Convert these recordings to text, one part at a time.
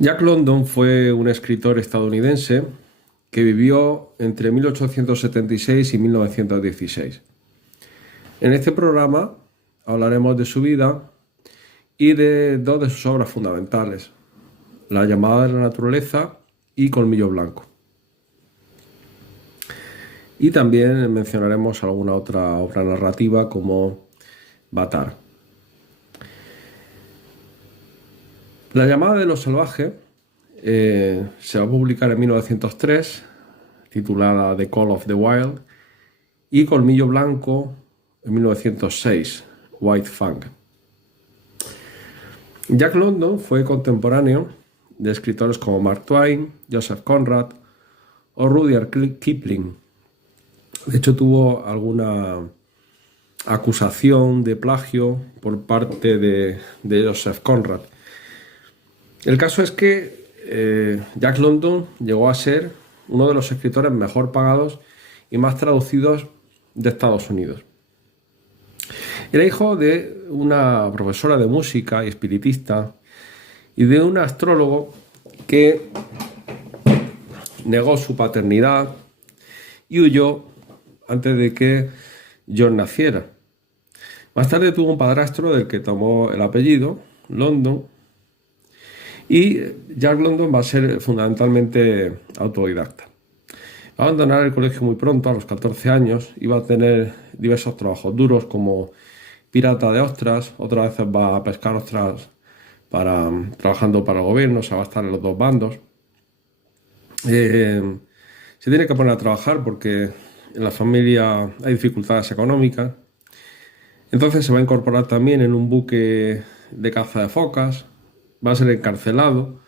Jack London fue un escritor estadounidense que vivió entre 1876 y 1916. En este programa hablaremos de su vida y de dos de sus obras fundamentales, La llamada de la naturaleza y Colmillo Blanco. Y también mencionaremos alguna otra obra narrativa como Batar. La llamada de los salvajes se va a publicar en 1903, titulada The Call of the Wild, y Colmillo Blanco en 1906, White Fang. Jack London fue contemporáneo de escritores como Mark Twain, Joseph Conrad o Rudyard Kipling. De hecho, tuvo alguna acusación de plagio por parte de Joseph Conrad. El caso es que Jack London llegó a ser uno de los escritores mejor pagados y más traducidos de Estados Unidos. Era hijo de una profesora de música y espiritista y de un astrólogo que negó su paternidad y huyó antes de que John naciera. Más tarde tuvo un padrastro del que tomó el apellido, London, y Jack London va a ser fundamentalmente autodidacta. Va a abandonar el colegio muy pronto, a los 14 años, y va a tener diversos trabajos duros como pirata de ostras, otras veces va a pescar ostras trabajando para el gobierno, o sea, va a estar en los dos bandos. Se tiene que poner a trabajar porque en la familia hay dificultades económicas. Entonces se va a incorporar también en un buque de caza de focas, va a ser encarcelado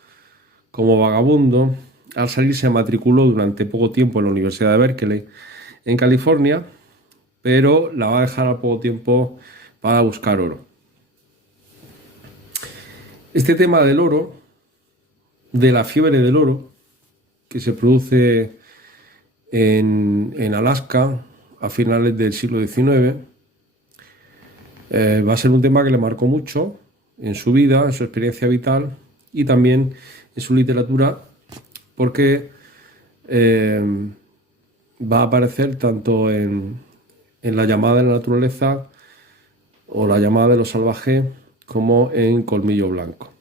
como vagabundo. Al salir se matriculó durante poco tiempo en la Universidad de Berkeley, en California, pero la va a dejar al poco tiempo para buscar oro. Este tema del oro, de la fiebre del oro, que se produce en Alaska a finales del siglo XIX, va a ser un tema que le marcó mucho en su vida, en su experiencia vital y también en su literatura, porque va a aparecer tanto en La llamada de la naturaleza o La llamada de los salvajes como en Colmillo Blanco.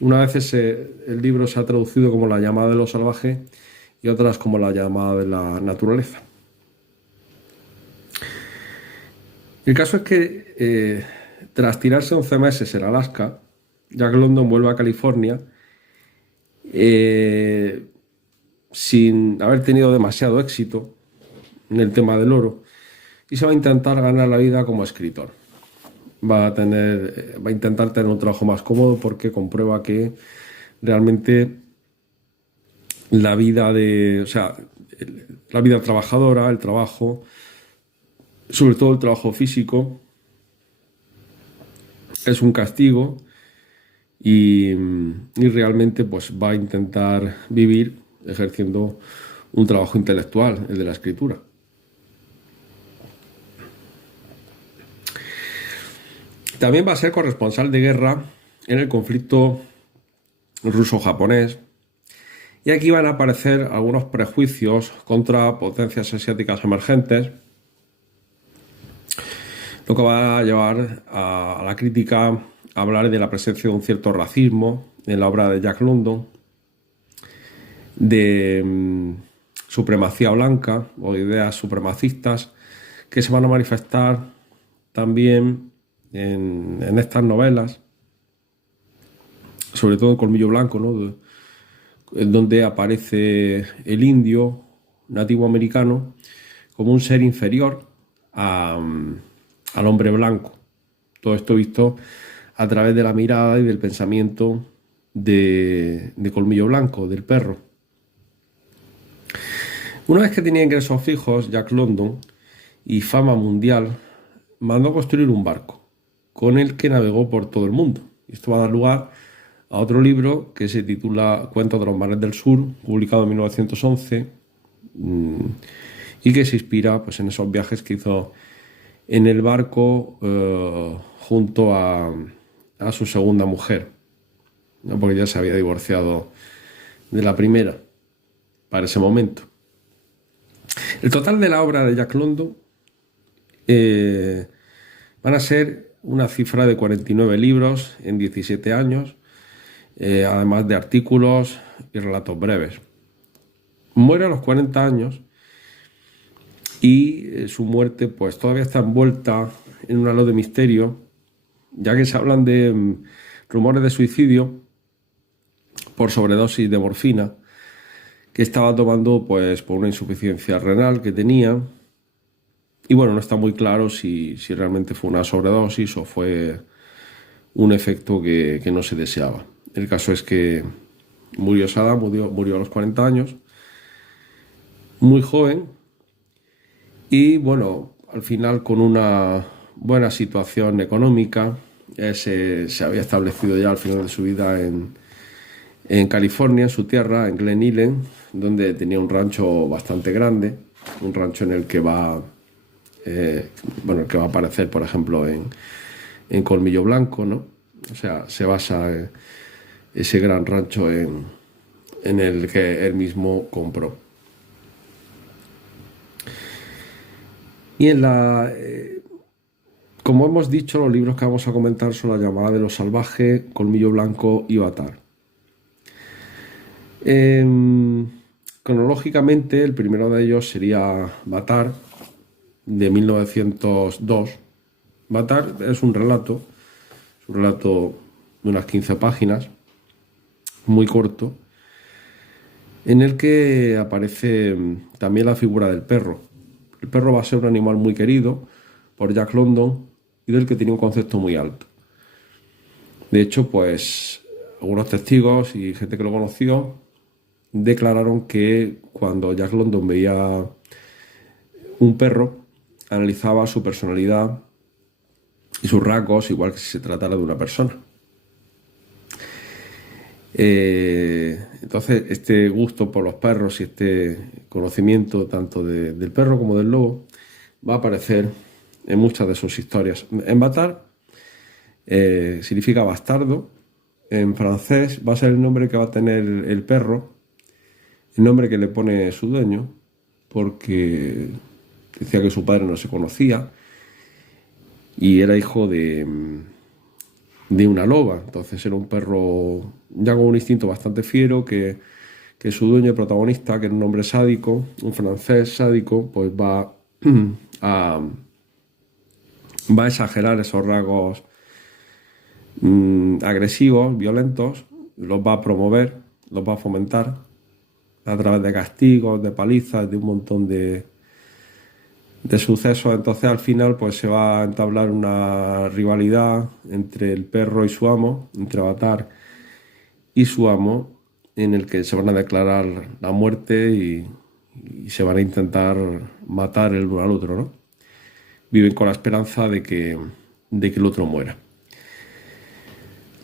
Una vez el libro se ha traducido como La llamada de los salvajes y otras como La llamada de la naturaleza. El caso es que tras tirarse 11 meses en Alaska, Jack London vuelve a California sin haber tenido demasiado éxito en el tema del oro y se va a intentar ganar la vida como escritor. Va a intentar tener un trabajo más cómodo porque comprueba que realmente la vida la vida trabajadora, el trabajo, sobre todo el trabajo físico, es un castigo y realmente pues va a intentar vivir ejerciendo un trabajo intelectual, el de la escritura. También va a ser corresponsal de guerra en el conflicto ruso-japonés. Y aquí van a aparecer algunos prejuicios contra potencias asiáticas emergentes, lo que va a llevar a la crítica a hablar de la presencia de un cierto racismo en la obra de Jack London, de supremacía blanca o de ideas supremacistas que se van a manifestar también en estas novelas, sobre todo en Colmillo Blanco, ¿no? Donde aparece el indio nativo americano como un ser inferior al hombre blanco. Todo esto visto a través de la mirada y del pensamiento de Colmillo Blanco, del perro. Una vez que tenía ingresos fijos, Jack London, y fama mundial, mandó construir un barco con el que navegó por todo el mundo. Esto va a dar lugar a otro libro que se titula Cuentos de los mares del sur, publicado en 1911, y que se inspira pues, en esos viajes que hizo en el barco junto a su segunda mujer. ¿no? Porque ya se había divorciado de la primera para ese momento. El total de la obra de Jack London eh, van a ser una cifra de 49 libros en 17 años, además de artículos y relatos breves. Muere a los 40 años y su muerte pues todavía está envuelta en un halo de misterio, ya que se hablan de rumores de suicidio por sobredosis de morfina que estaba tomando pues por una insuficiencia renal que tenía. Y bueno, no está muy claro si realmente fue una sobredosis o fue un efecto que no se deseaba. El caso es que murió Sada, murió a los 40 años, muy joven, y bueno, al final con una buena situación económica. Se había establecido ya al final de su vida en California, en su tierra, en Glen Ellen, donde tenía un rancho bastante grande, un rancho en el que va, el que va a aparecer, por ejemplo, en Colmillo Blanco, ¿no? O sea, se basa ese gran rancho en el que él mismo compró. Y como hemos dicho, los libros que vamos a comentar son La llamada de lo salvaje, Colmillo Blanco y Batar. Cronológicamente, el primero de ellos sería Batar, de 1902. Batar es un relato de unas 15 páginas, muy corto, en el que aparece también la figura del perro. El perro va a ser un animal muy querido por Jack London y del que tenía un concepto muy alto. De hecho, pues algunos testigos y gente que lo conoció declararon que cuando Jack London veía un perro, analizaba su personalidad y sus rasgos igual que si se tratara de una persona. Entonces, este gusto por los perros y este conocimiento tanto del perro como del lobo va a aparecer en muchas de sus historias. En Batar significa bastardo. En francés va a ser el nombre que va a tener el perro, el nombre que le pone su dueño, porque decía que su padre no se conocía y era hijo de una loba. Entonces era un perro ya con un instinto bastante fiero que su dueño y protagonista, que era un hombre sádico, un francés sádico, pues va a exagerar esos rasgos agresivos, violentos, los va a promover, los va a fomentar a través de castigos, de palizas, de un montón de sucesos. Entonces al final pues se va a entablar una rivalidad entre el perro y su amo, entre Batar y su amo, en el que se van a declarar la muerte y se van a intentar matar el uno al otro, ¿no? Viven con la esperanza de que el otro muera.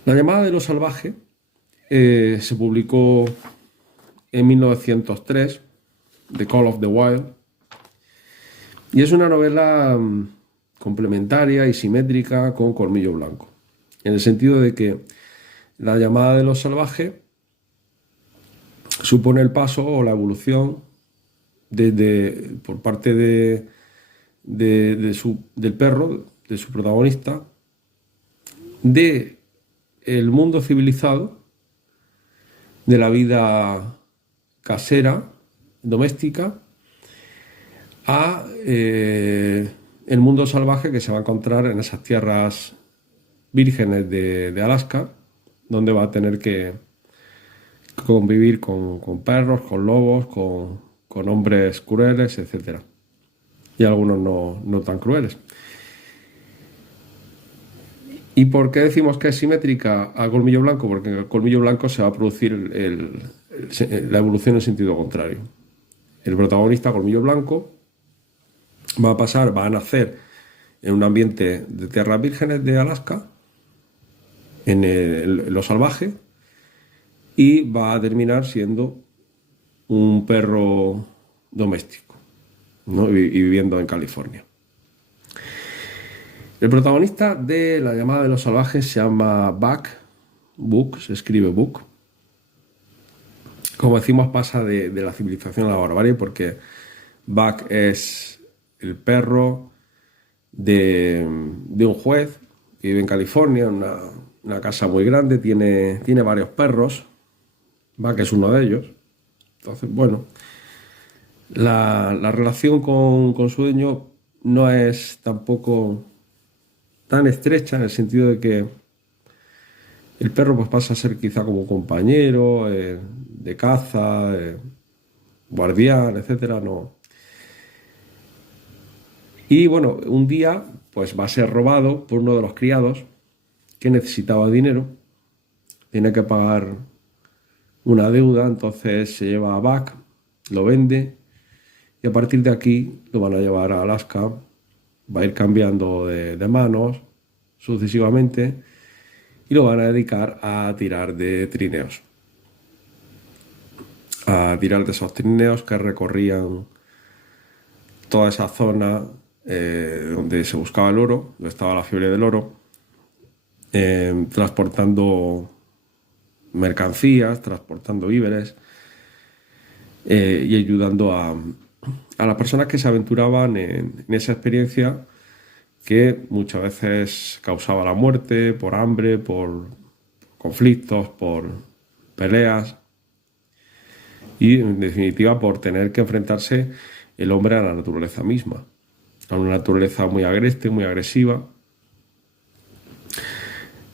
La llamada de lo salvaje se publicó en 1903, The Call of the Wild, y es una novela complementaria y simétrica con Colmillo Blanco, en el sentido de que La llamada de lo salvaje supone el paso o la evolución por parte del perro, de su protagonista, de el mundo civilizado, de la vida casera, doméstica, a el mundo salvaje que se va a encontrar en esas tierras vírgenes de Alaska, donde va a tener que convivir con perros, con lobos, con hombres crueles, etc. Y algunos no tan crueles. ¿Y por qué decimos que es simétrica a Colmillo Blanco? Porque en el Colmillo Blanco se va a producir la evolución en sentido contrario. El protagonista, Colmillo Blanco, va a nacer en un ambiente de tierras vírgenes de Alaska, en lo salvaje, y va a terminar siendo un perro doméstico, ¿no? y viviendo en California. El protagonista de La llamada de los salvajes se llama Buck, Buck, se escribe Buck. Como decimos, pasa de la civilización a la barbarie porque Buck es el perro de un juez que vive en California, en una casa muy grande, tiene varios perros. Buck es uno de ellos. Entonces, bueno, la relación con su dueño no es tampoco tan estrecha en el sentido de que el perro pues pasa a ser quizá como compañero de caza, guardián, etcétera, no. Y bueno, un día pues va a ser robado por uno de los criados que necesitaba dinero, tiene que pagar una deuda, entonces se lleva a Buck, lo vende y a partir de aquí lo van a llevar a Alaska, va a ir cambiando de manos sucesivamente y lo van a dedicar a tirar de trineos. A tirar de esos trineos que recorrían toda esa zona donde se buscaba el oro, donde estaba la fiebre del oro, transportando mercancías, transportando víveres y ayudando a las personas que se aventuraban en esa experiencia que muchas veces causaba la muerte por hambre, por conflictos, por peleas y en definitiva por tener que enfrentarse el hombre a la naturaleza misma, a una naturaleza muy agreste, muy agresiva.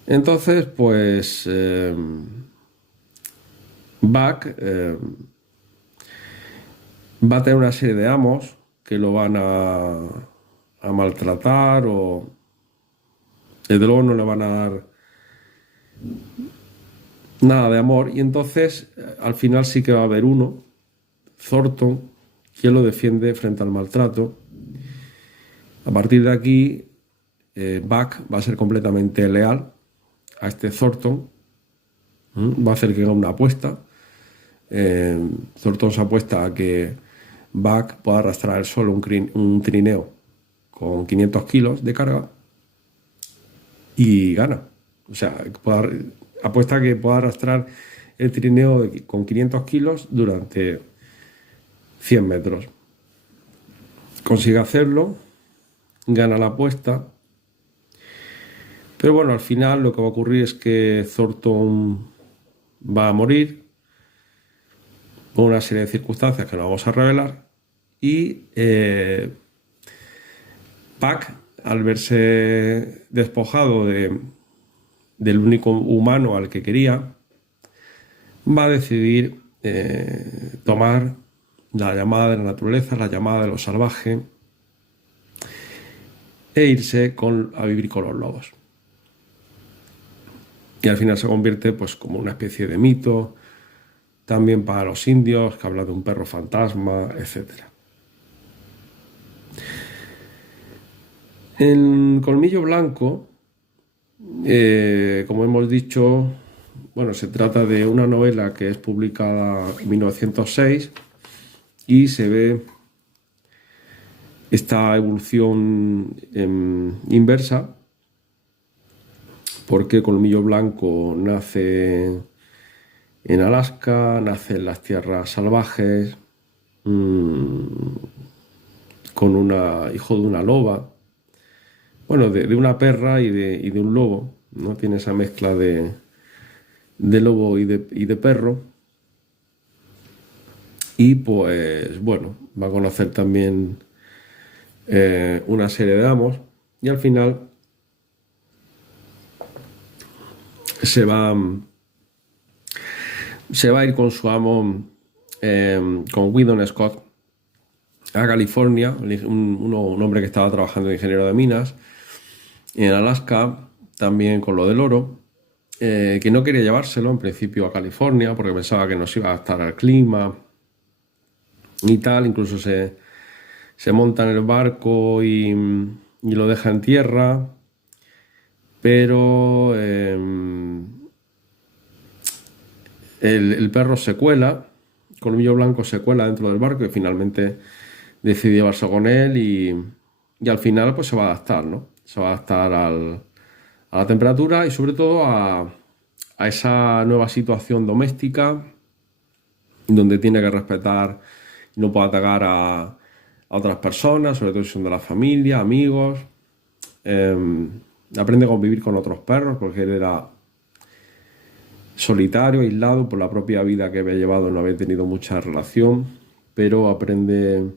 Entonces, pues Buck va a tener una serie de amos que lo van a maltratar o desde luego no le van a dar nada de amor y entonces al final sí que va a haber uno, Thornton, quien lo defiende frente al maltrato. A partir de aquí, Buck va a ser completamente leal a este Thornton. Va a hacer que haga una apuesta. Thornton se apuesta a que Buck pueda arrastrar él solo un trineo con 500 kilos de carga y gana. O sea, apuesta a que pueda arrastrar el trineo con 500 kilos durante 100 metros. Consigue hacerlo, gana la apuesta, pero bueno, al final lo que va a ocurrir es que Thornton va a morir por una serie de circunstancias que no vamos a revelar y Buck, al verse despojado del único humano al que quería, va a decidir tomar la llamada de la naturaleza, la llamada de lo salvaje e irse a vivir con los lobos. Y al final se convierte pues como una especie de mito también para los indios, que habla de un perro fantasma, etc. En Colmillo Blanco, como hemos dicho, bueno, se trata de una novela que es publicada en 1906 y se ve esta evolución inversa porque Colmillo Blanco nace en Alaska, nace en las tierras salvajes, hijo de una loba, bueno, de una perra y de un lobo, ¿no? Tiene esa mezcla de lobo y de perro. Y pues bueno, va a conocer también una serie de amos y al final se va a ir con su amo, con Weedon Scott, a California, un hombre que estaba trabajando de ingeniero de minas, en Alaska, también con lo del oro, que no quería llevárselo en principio a California porque pensaba que no se iba a adaptar al clima y tal, incluso se monta en el barco y lo deja en tierra, pero el perro se cuela, Colmillo Blanco se cuela dentro del barco y finalmente decide llevarse con él y al final pues se va a adaptar, ¿no? Se va a adaptar a la temperatura y sobre todo a a esa nueva situación doméstica donde tiene que respetar y no puede atacar a otras personas, sobre todo si son de la familia, amigos. Aprende a convivir con otros perros porque él era solitario, aislado por la propia vida que había llevado, no había tenido mucha relación, pero aprende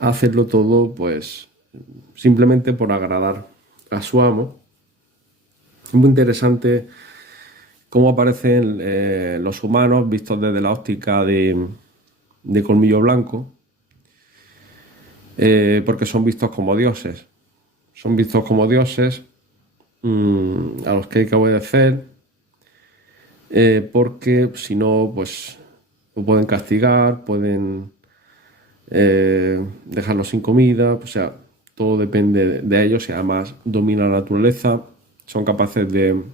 a hacerlo todo pues simplemente por agradar a su amo. Es muy interesante cómo aparecen los humanos vistos desde la óptica de Colmillo Blanco, porque son vistos como dioses. Son vistos como dioses a los que hay que obedecer, porque si no, pues lo pueden castigar, pueden dejarlos sin comida, o sea, todo depende de ellos y además dominan la naturaleza, son capaces de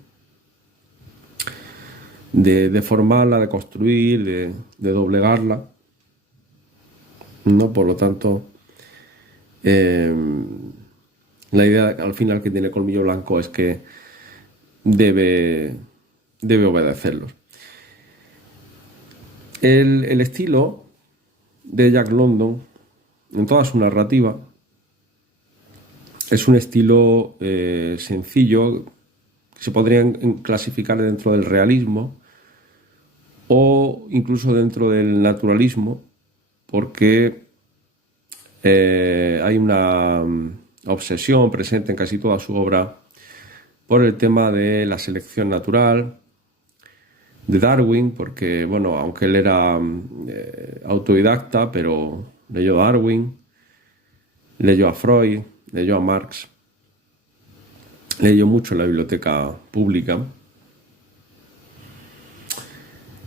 formarla, de construir, de doblegarla, ¿no? Por lo tanto, la idea al final que tiene Colmillo Blanco es que debe obedecerlos. El estilo de Jack London, en toda su narrativa, es un estilo sencillo, que se podría clasificar dentro del realismo o incluso dentro del naturalismo, porque hay una obsesión presente en casi toda su obra por el tema de la selección natural, de Darwin, porque, bueno, aunque él era autodidacta, pero leyó a Darwin, leyó a Freud, leyó a Marx, leyó mucho en la biblioteca pública.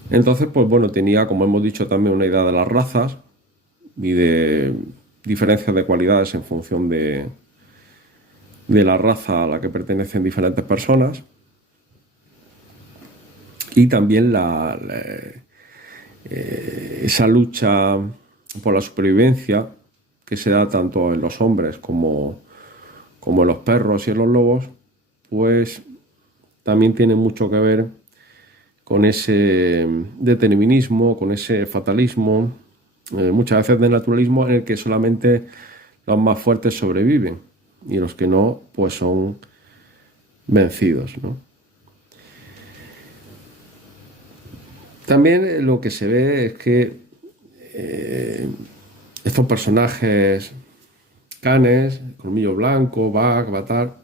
Entonces, pues bueno, tenía, como hemos dicho, también una idea de las razas y de diferencias de cualidades en función de la raza a la que pertenecen diferentes personas. Y también esa lucha por la supervivencia que se da tanto en los hombres como en los perros y en los lobos, pues también tiene mucho que ver con ese determinismo, con ese fatalismo, muchas veces de naturalismo, en el que solamente los más fuertes sobreviven y los que no, pues son vencidos, ¿no? También lo que se ve es que estos personajes canes, Colmillo Blanco, Buck, Batar,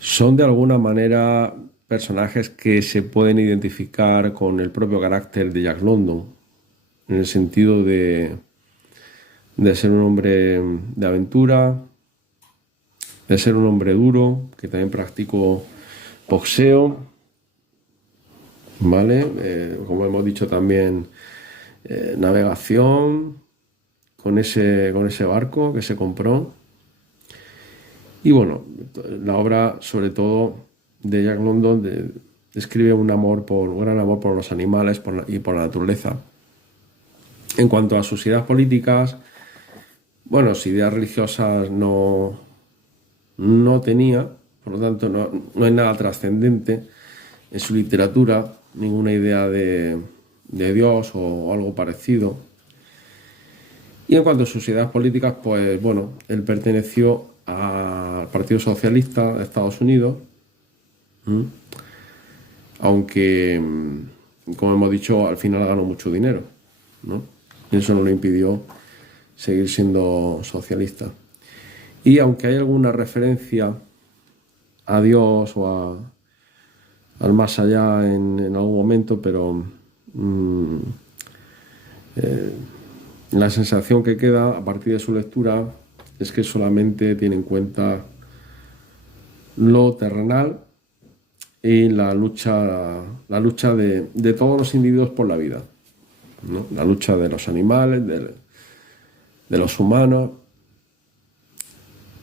son de alguna manera personajes que se pueden identificar con el propio carácter de Jack London, en el sentido de ser un hombre de aventura, de ser un hombre duro, que también practicó boxeo, ¿vale? Como hemos dicho también, navegación con ese barco que se compró. Y bueno, la obra, sobre todo de Jack London, describe un gran amor por los animales y por la naturaleza. En cuanto a sus ideas políticas, bueno, sus ideas religiosas no tenía, por lo tanto no hay nada trascendente en su literatura, ninguna idea de Dios o algo parecido. Y en cuanto a sus ideas políticas, pues bueno, él perteneció al Partido Socialista de Estados Unidos, aunque, como hemos dicho, al final ganó mucho dinero, ¿no? Y eso no le impidió seguir siendo socialista. Y aunque hay alguna referencia a Dios o al más allá en algún momento, pero la sensación que queda a partir de su lectura es que solamente tiene en cuenta lo terrenal y la lucha de todos los individuos por la vida, ¿no? La lucha de los animales, de los humanos,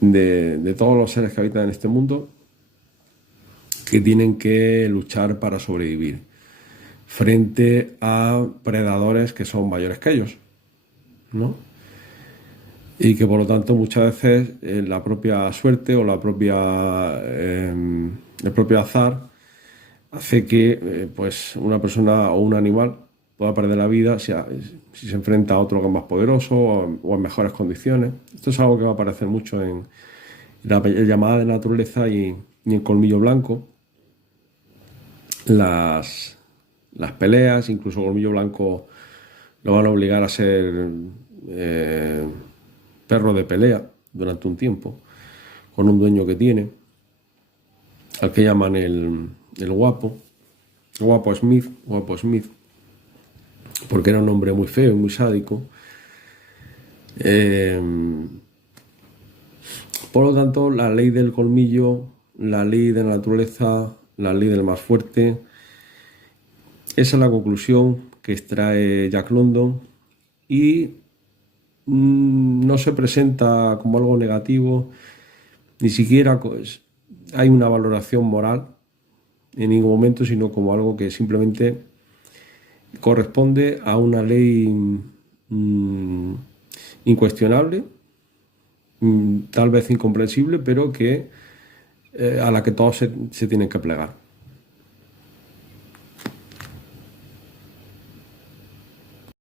de todos los seres que habitan en este mundo, que tienen que luchar para sobrevivir frente a predadores que son mayores que ellos, ¿no? Y que por lo tanto muchas veces la propia suerte o la propia El propio azar hace que pues una persona o un animal pueda perder la vida si se enfrenta a otro que es más poderoso o en mejores condiciones. Esto es algo que va a aparecer mucho en la llamada de naturaleza y en Colmillo Blanco. Las peleas, incluso Colmillo Blanco lo van a obligar a ser eh, perro de pelea durante un tiempo, con un dueño que tiene, al que llaman el guapo Smith, porque era un hombre muy feo y muy sádico. Eh, por lo tanto, la ley del colmillo, la ley de la naturaleza, la ley del más fuerte, esa es la conclusión que extrae Jack London y no se presenta como algo negativo, ni siquiera pues, hay una valoración moral en ningún momento, sino como algo que simplemente corresponde a una ley incuestionable, tal vez incomprensible, pero que a la que todos se tienen que plegar.